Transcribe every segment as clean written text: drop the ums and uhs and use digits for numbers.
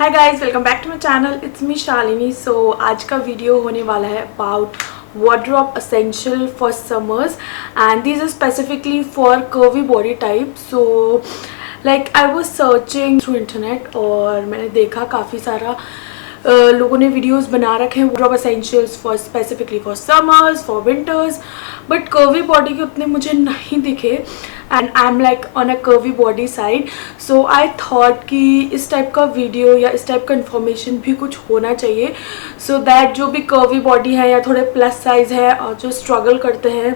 Hi guys, welcome back to my channel. It's me Shalini. So आज का video होने वाला है about wardrobe essential for summers, and these are specifically for curvy body type. So like I was searching through internet और मैंने देखा काफ़ी सारा लोगों ने वीडियोस बना रखे हैं wardrobe essentials for specifically for summers, for winters, but curvy body के उतने मुझे नहीं दिखे and I am like on a curvy body side. So I thought कि इस टाइप का वीडियो या इस टाइप का इन्फॉर्मेशन भी कुछ होना चाहिए सो दैट जो भी कर्वी बॉडी है या थोड़े प्लस साइज है और जो स्ट्रगल करते हैं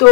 तो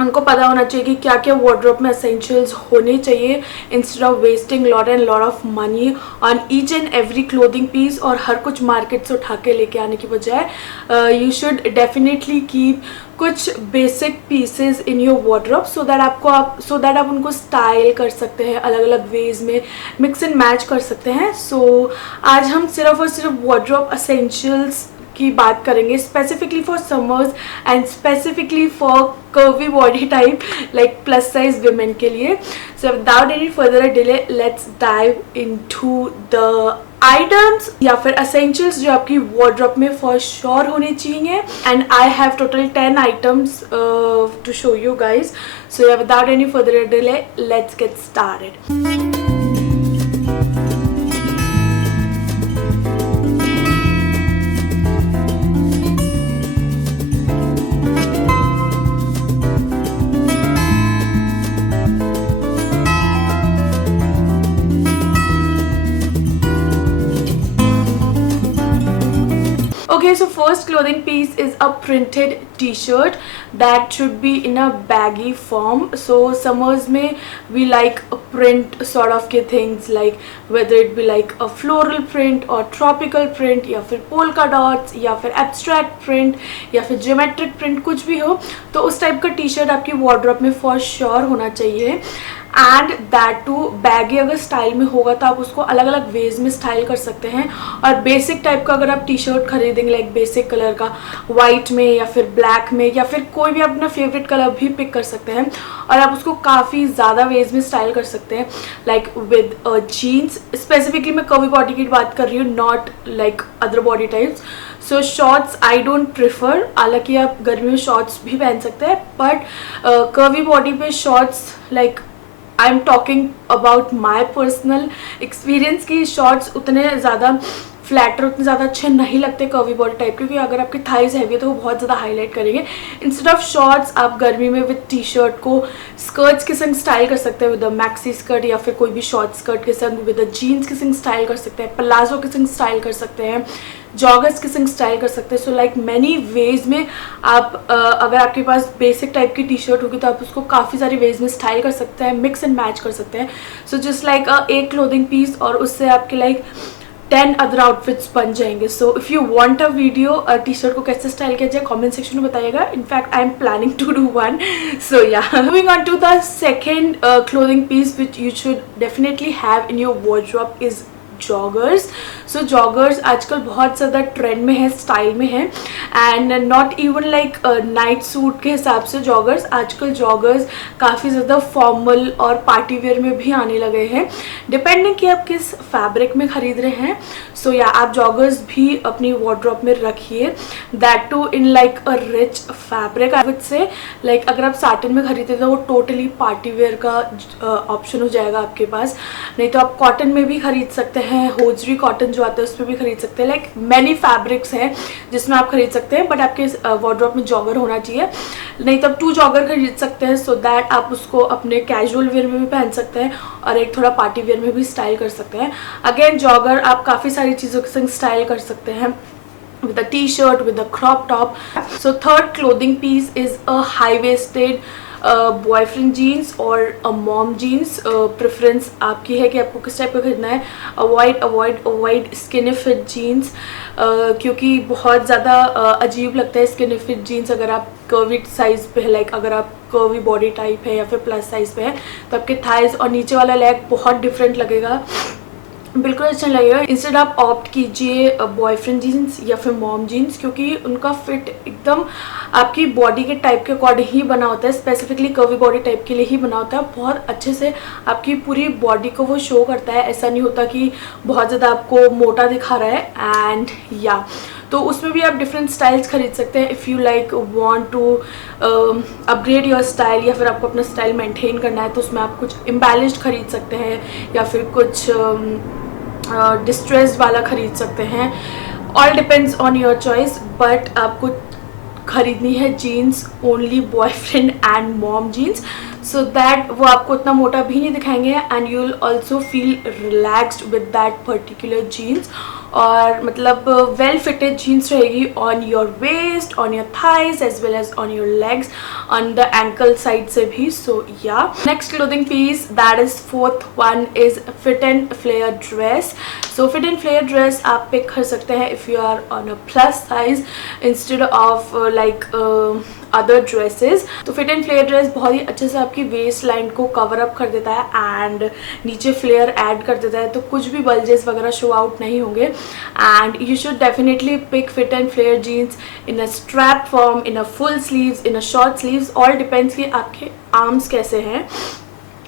उनको पता होना चाहिए कि क्या क्या वार्डरोब में एसेंशियल्स होने चाहिए instead of wasting lot and lot of money on each and every clothing piece और हर कुछ मार्केट से उठा के लेके आने की बजाय यू शुड डेफिनेटली कीप कुछ basic pieces in your wardrobe so that आप उनको स्टाइल कर सकते हैं, अलग अलग वेज में मिक्स एंड मैच कर सकते हैं. सो आज हम सिर्फ और सिर्फ वार्डरोब एसेंशियल्स की बात करेंगे specifically for summers and specifically for curvy body type like plus size women के लिए. So without any further delay let's dive into the items या फिर एसेंशियल्स जो आपकी वार्डरोब में फॉर श्योर होने चाहिए. And I have total 10 items to show you guys. So yeah without any further delay let's get started. Okay, so first clothing piece is a printed t-shirt that should be in a baggy form. So summers में we like a print sort of के things like whether it be like a floral print or tropical print या फिर polka dots या फिर abstract print या फिर geometric print कुछ भी हो तो उस टाइप का t-shirt आपकी wardrobe में for sure होना चाहिए. एंड दैट टू बैगी अगर स्टाइल में होगा तो आप उसको अलग अलग वेज में स्टाइल कर सकते हैं. और बेसिक टाइप का अगर आप टी शर्ट खरीदेंगे लाइक बेसिक कलर का वाइट में या फिर ब्लैक में या फिर कोई भी अपना फेवरेट कलर भी पिक कर सकते हैं और आप उसको काफ़ी ज़्यादा वेज में स्टाइल कर सकते हैं लाइक विद जीन्स. स्पेसिफिकली मैं कर्वी बॉडी की बात कर रही हूँ, not like other body types. So shorts I don't prefer, हालांकि आप गर्मी में शॉर्ट्स भी पहन सकते हैं बट कर्वी बॉडी पे shorts like I am talking about my personal experience की शॉर्ट्स उतने ज़्यादा फ्लैटर उतने ज़्यादा अच्छे नहीं लगते कर्वी बॉडी टाइप, क्योंकि अगर आपकी थाइज हैवी है तो वो बहुत ज़्यादा हाईलाइट करेंगे. इंस्टेड ऑफ शॉर्ट्स आप गर्मी में विद टी शर्ट को स्कर्ट्स के संग स्टाइल कर सकते हैं विद अ मैक्सी स्कर्ट या फिर कोई भी शॉर्ट स्कर्ट के संग विद अ जीन्स के संग स्टाइल कर सकते हैं, प्लाजो के संग स्टाइल कर सकते हैं, जॉगर्स के संग स्टाइल कर सकते हैं. सो लाइक मैनी वेज में आप अगर आपके पास बेसिक टाइप की टी शर्ट होगी तो आप उसको काफ़ी सारी वेज में स्टाइल कर सकते हैं, मिक्स एंड मैच कर सकते हैं. सो जस्ट लाइक एक क्लोथिंग पीस और उससे आपके लाइक 10 अदर आउटफिट्स बन जाएंगे. So if you want a video T shirt को कैसे स्टाइल किया जाए कमेंट सेक्शन में बताइएगा. In fact I am planning to do one. So yeah moving on to the second clothing piece which you should definitely have in your wardrobe is joggers. So joggers आजकल बहुत ज़्यादा trend में है, style में है and not even like night suit के हिसाब से जॉगर्स. आजकल जॉगर्स काफ़ी ज़्यादा फॉर्मल और पार्टी वेयर में भी आने लगे हैं, डिपेंडिंग कि आप किस फैब्रिक में ख़रीद रहे हैं. सो या आप जॉगर्स भी अपनी वार्डरोब में रखिए, that too in like a rich fabric. I would say like अगर आप साटन में खरीदते तो वो टोटली पार्टी वेयर का ऑप्शन हो जाएगा आपके पास. नहीं तो आप कॉटन में भी खरीद सकते हैं, होजरी कॉटन जो आता है उस पर भी खरीद सकते हैं. लाइक मैनी फैब्रिक्स हैं जिसमें आप खरीद सकते हैं बट आपके वार्डरोब में जॉगर होना चाहिए. नहीं तो आप 2 जॉगर खरीद सकते हैं सो दैट आप उसको अपने कैजुअल वेयर में भी पहन सकते हैं और एक थोड़ा पार्टी वेयर में भी स्टाइल कर सकते हैं. अगेन जॉगर आप काफ़ी सारी चीज़ों के संग स्टाइल कर सकते हैं with a t-shirt, with a crop top. So third clothing piece is a high-waisted boyfriend jeans और अ मॉम जीन्स. प्रेफरेंस आपकी है कि आपको किस टाइप का खरीदना है. अवॉइड स्किनी फिट जीन्स क्योंकि बहुत ज़्यादा अजीब लगता है स्किनी फिट जीन्स अगर आप कर्वी साइज़ पे है. लाइक अगर आप कर्वी बॉडी टाइप है या फिर प्लस साइज़ पे है तो आपके थाइज और नीचे वाला लेग बहुत डिफरेंट लगेगा बिल्कुल अच्छा लगेगा। इंस्टेड आप ऑप्ट कीजिए बॉयफ्रेंड जीन्स या फिर मॉम जीन्स, क्योंकि उनका फिट एकदम आपकी बॉडी के टाइप के अकॉर्डिंग ही बना होता है, स्पेसिफिकली कर्वी बॉडी टाइप के लिए ही बना होता है। बहुत अच्छे से आपकी पूरी बॉडी को वो शो करता है, ऐसा नहीं होता कि बहुत ज़्यादा आपको मोटा दिखा रहा है। एंड या तो उसमें भी आप डिफरेंट स्टाइल्स खरीद सकते हैं if you like want to upgrade your style, या फिर आपको अपना स्टाइल मेंटेन करना है तो उसमें आप कुछ इम्बैलिश्ड खरीद सकते हैं या फिर कुछ डिस्ट्रेस्ड वाला खरीद सकते हैं। All depends on your choice, but आपको खरीदनी है jeans only boyfriend and mom jeans, so that वो आपको उतना मोटा भी नहीं दिखाएंगे and you will also feel relaxed with that particular jeans. और मतलब वेल फिटेड जीन्स रहेगी on your waist, on your thighs as well as on your legs, on the ankle side से भी। सो या next clothing piece that is fourth one is fit and flare dress. So fit and flare dress आप pick कर सकते हैं if you are on a plus size instead of like other dresses. तो fit and flare dress बहुत ही अच्छे से आपकी वेस्ट लाइन को कवर अप कर देता है एंड नीचे फ्लेयर ऐड कर देता है, तो कुछ भी बल्जेस वगैरह शो आउट नहीं होंगे। And you should definitely pick fit and flare jeans in a strap form, in a full sleeves, in a short sleeves, all depends कि आपके आर्म्स कैसे हैं।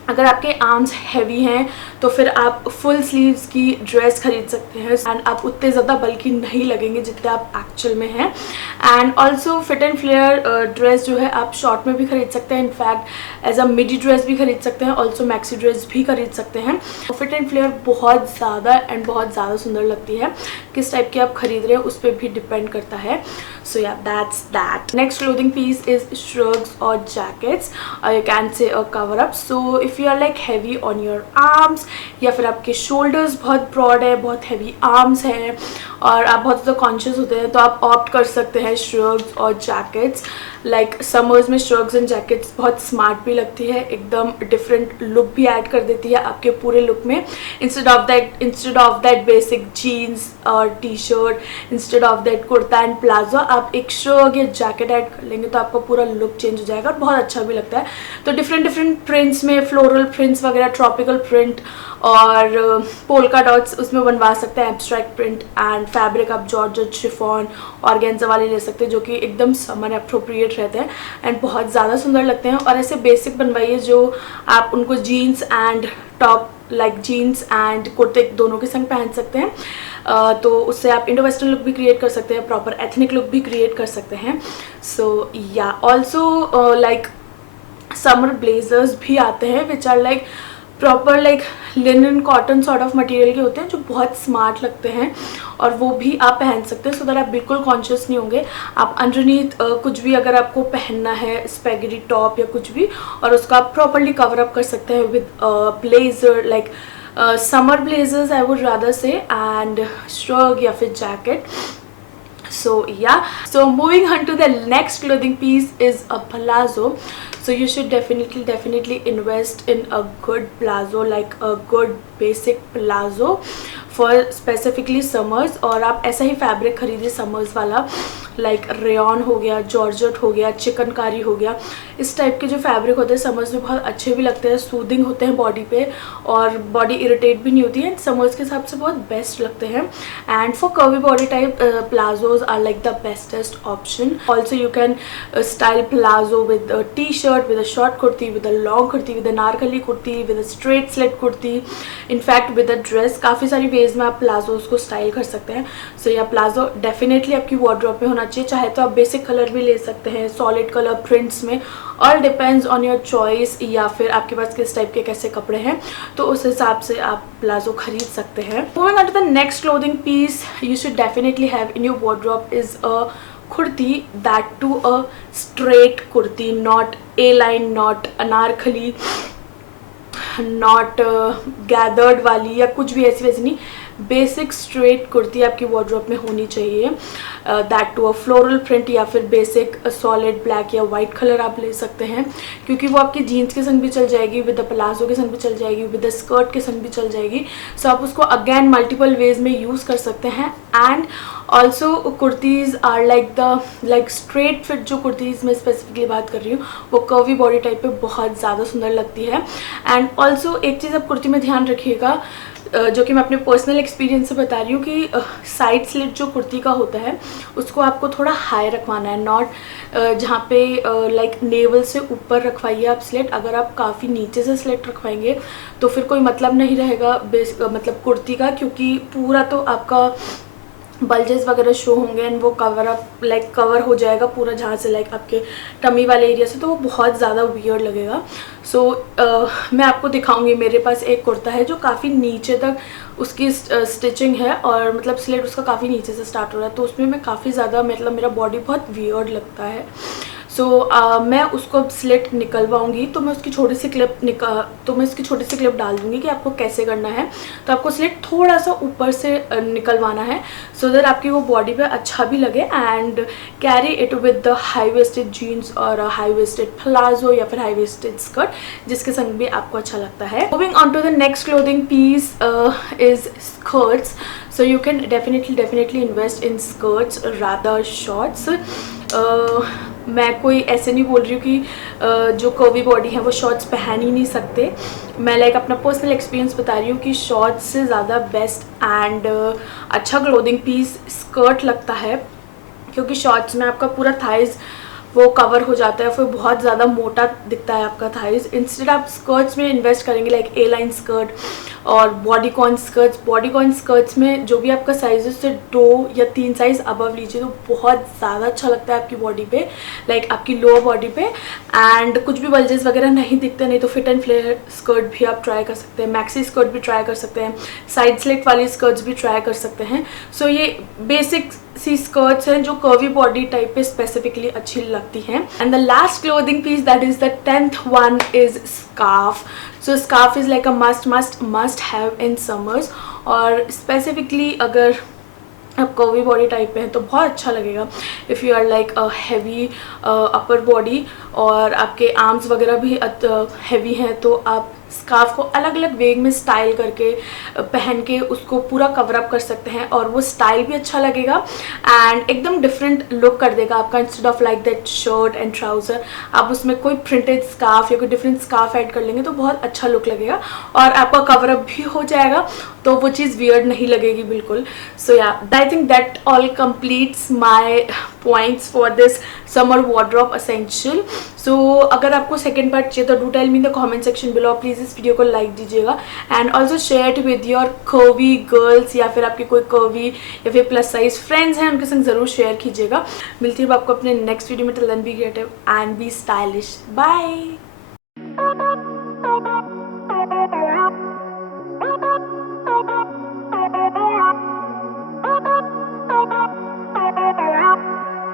अगर आपके आर्म्स हैवी हैं तो फिर आप फुल स्लीव्स की ड्रेस खरीद सकते हैं एंड आप उतने ज़्यादा बल्कि नहीं लगेंगे जितने आप एक्चुअल में हैं। And also fit and flare dress जो है आप शॉर्ट में भी खरीद सकते हैं, in fact as a midi dress भी खरीद सकते हैं, ऑल्सो मैक्सी ड्रेस भी खरीद सकते हैं। फिट एंड फ्लेयर बहुत ज़्यादा सुंदर लगती है, किस टाइप की आप खरीद रहे हैं उस पर भी डिपेंड करता है। So yeah that's that. Next clothing piece is shrugs और jackets, you can say a cover up. So if you are like heavy on your arms या फिर आपके शोल्डर्स बहुत ब्रॉड है, बहुत हैवी आर्म्स हैं और आप बहुत ज़्यादा कॉन्शियस होते हैं, तो आप ऑप्ट कर सकते हैं श्रग्स और जैकेट्स। लाइक समर्स में श्रग्स एंड जैकेट्स बहुत स्मार्ट भी लगती है, एकदम डिफरेंट लुक भी ऐड कर देती है आपके पूरे लुक में। Instead of that basic jeans और T shirt, instead of that kurta and palazzo, आप एक श्रग या जैकेट ऐड कर लेंगे तो आपका पूरा लुक चेंज हो जाएगा और बहुत अच्छा भी लगता है। तो डिफरेंट प्रिंट्स में फ्लोरल प्रिंट्स वगैरह, ट्रॉपिकल प्रिंट और पोल्का डॉट्स उसमें बनवा सकते हैं, एब्स्ट्रैक्ट प्रिंट एंड फैब्रिक आप जॉर्जेट, शिफॉन, ऑर्गेन्जा वाले ले सकते हैं जो कि एकदम समर अप्रोप्रिएट रहते हैं एंड बहुत ज़्यादा सुंदर लगते हैं। और ऐसे बेसिक बनवाइए जो आप उनको jeans and top, like jeans and कुर्ते दोनों के संग पहन सकते हैं, तो उससे आप इंडो वेस्टर्न लुक भी क्रिएट कर सकते हैं, प्रॉपर एथनिक लुक भी क्रिएट कर सकते हैं। सो या ऑल्सो लाइक समर ब्लेजर्स भी आते हैं which are like proper like linen cotton sort of material के होते हैं जो बहुत स्मार्ट लगते हैं और वो भी आप पहन सकते हैं, सो दैट आप बिल्कुल कॉन्शियस नहीं होंगे। आप अंडरनीथ कुछ भी अगर आपको पहनना है, स्पेगेटी टॉप या कुछ भी, और उसको आप प्रॉपरली कवर अप कर सकते हैं with blazer, like summer blazers I would rather से, एंड श्रग या फिर jacket. So yeah, so moving on to the next clothing piece is a palazzo. So you should definitely invest in a good palazzo, like a good basic palazzo for specifically summers। और आप ऐसा ही fabric खरीदिए summers वाला, like rayon हो गया, georgette हो गया, चिकनकारी हो गया, इस टाइप के जो फैब्रिक होते हैं समर्स में बहुत अच्छे भी लगते हैं, सूदिंग होते हैं बॉडी पे और बॉडी इरिटेट भी नहीं होती है, समर्स के हिसाब से बहुत बेस्ट लगते हैं। And for curvy body type palazzos are like the bestest option. Also you can style palazzo with a T shirt, with a short kurti, with a long kurti, with a Anarkali kurti, with a straight slit kurti, in fact with a dress. काफ़ी सारी veg में आप palazzos को style कर सकते हैं। सो या palazzo definitely आपकी वार्डरोब में होना चाहिए, चाहे तो आप बेसिक कलर भी ले सकते हैं, सॉलिड कलर प्रिंट्स में, all depends on your choice, या फिर आपके पास किस टाइप के कैसे कपड़े हैं तो उस हिसाब से आप प्लाजो खरीद सकते हैं। Moving on to the next clothing piece you should definitely have in your wardrobe is a kurti, that too a straight kurti, not A-line, not Anarkali, not gathered वाली या कुछ भी ऐसी वैसी नहीं, बेसिक स्ट्रेट कुर्ती आपकी वार्डरोब में होनी चाहिए, that too a floral print या फिर बेसिक सॉलिड ब्लैक या वाइट कलर आप ले सकते हैं, क्योंकि वो आपकी जीन्स के संग भी चल जाएगी, विद द प्लाजो के संग भी चल जाएगी, विद द स्कर्ट के संग भी चल जाएगी. सो आप उसको अगेन मल्टीपल वेज में यूज़ कर सकते हैं. And also kurtis are like straight fit जो कुर्तीज़ मैं स्पेसिफिकली बात कर रही हूँ वो कर्वी बॉडी टाइप पे बहुत ज़्यादा सुंदर लगती है. एंड ऑल्सो एक चीज़ आप कुर्ती में ध्यान रखिएगा, जो कि मैं अपने पर्सनल एक्सपीरियंस से बता रही हूँ कि साइड स्लिट जो कुर्ती का होता है उसको आपको थोड़ा हाई रखवाना है, नॉट जहाँ पे लाइक नेवल से ऊपर रखवाइए आप स्लिट. अगर आप काफ़ी नीचे से स्लिट रखवाएंगे तो फिर कोई मतलब नहीं रहेगा मतलब कुर्ती का, क्योंकि पूरा तो आपका बल्जेस वगैरह शो होंगे एंड वो कवर हो जाएगा पूरा जहाँ से लाइक आपके टमी वाले एरिया से, तो वो बहुत ज़्यादा वियर्ड लगेगा. सो मैं आपको दिखाऊंगी, मेरे पास एक कुर्ता है जो काफ़ी नीचे तक उसकी स्टिचिंग है और मतलब स्लिट उसका काफ़ी नीचे से स्टार्ट हो रहा है, तो उसमें मैं काफ़ी ज़्यादा मतलब मेरा बॉडी बहुत वियर्ड लगता है. सो मैं उसको स्लिट निकलवाऊंगी तो मैं उसकी छोटी सी क्लिप डाल दूंगी कि आपको कैसे करना है. तो आपको स्लिट थोड़ा सा ऊपर से निकलवाना है सो दैट आपकी वो बॉडी पे अच्छा भी लगे. And carry it with the high waisted jeans और हाई वेस्टेड प्लाजो या फिर हाई वेस्टेड स्कर्ट जिसके संग भी आपको अच्छा लगता है. Moving on to the next clothing piece is skirts. So you can definitely invest in skirts rather shorts. मैं कोई ऐसे नहीं बोल रही हूँ कि जो कर्वी बॉडी है वो शॉर्ट्स पहन ही नहीं सकते. मैं लाइक अपना पर्सनल एक्सपीरियंस बता रही हूँ कि शॉर्ट्स से ज़्यादा बेस्ट एंड अच्छा क्लोथिंग पीस स्कर्ट लगता है, क्योंकि शॉर्ट्स में आपका पूरा थाइज़ वो कवर हो जाता है, फिर बहुत ज़्यादा मोटा दिखता है आपका थाइज़. इंस्टेड आप स्कर्ट्स में इन्वेस्ट करेंगे लाइक ए लाइन स्कर्ट और बॉडीकॉन स्कर्ट्स में जो भी आपका साइज है उससे 2 या 3 साइज़ अबव लीजिए तो बहुत ज़्यादा अच्छा लगता है आपकी बॉडी पे, लाइक आपकी लोअर बॉडी पे. एंड कुछ भी बल्जेस वगैरह नहीं दिखते. नहीं तो फिट एंड फ्लेयर स्कर्ट भी आप ट्राई कर सकते हैं, मैक्सी स्कर्ट भी ट्राई कर सकते हैं, साइड स्लिट वाली स्कर्ट्स भी ट्राई कर सकते हैं. सो ये बेसिक सी स्कर्ट्स हैं जो कर्वी बॉडी टाइप पे स्पेसिफिकली अच्छी लगती हैं. And the last clothing piece that is the 10th one is scarf. So scarf is like a must have in summers, और स्पेसिफिकली अगर आप कर्वी बॉडी टाइप पे हैं तो बहुत अच्छा लगेगा. If you are like a heavy upper body और आपके आर्म्स वगैरह भी हैवी हैं तो आप स्कार्फ को अलग अलग वे में स्टाइल करके पहन के उसको पूरा कवर अप कर सकते हैं और वो स्टाइल भी अच्छा लगेगा एंड एकदम डिफरेंट लुक कर देगा आपका. Instead of like that shirt and trouser आप उसमें कोई प्रिंटेड स्कार्फ या कोई डिफरेंट स्कार्फ ऐड कर लेंगे तो बहुत अच्छा लुक लगेगा और आपका कवर अप भी हो जाएगा, तो वो चीज़ वियर्ड नहीं लगेगी बिल्कुल. So yeah I think that all completes my points for this summer wardrobe essential. So अगर आपको सेकेंड पार्ट चाहिए तो do tell me in the comment section below. Please इस वीडियो को लाइक दीजिएगा and also share it with your curvy girls या फिर आपके कोई कर्वी या फिर प्लस साइज फ्रेंड्स हैं उनके संग ज़रूर शेयर कीजिएगा. मिलती है आपको अपने नेक्स्ट वीडियो में. Till then be creative and be stylish. Bye.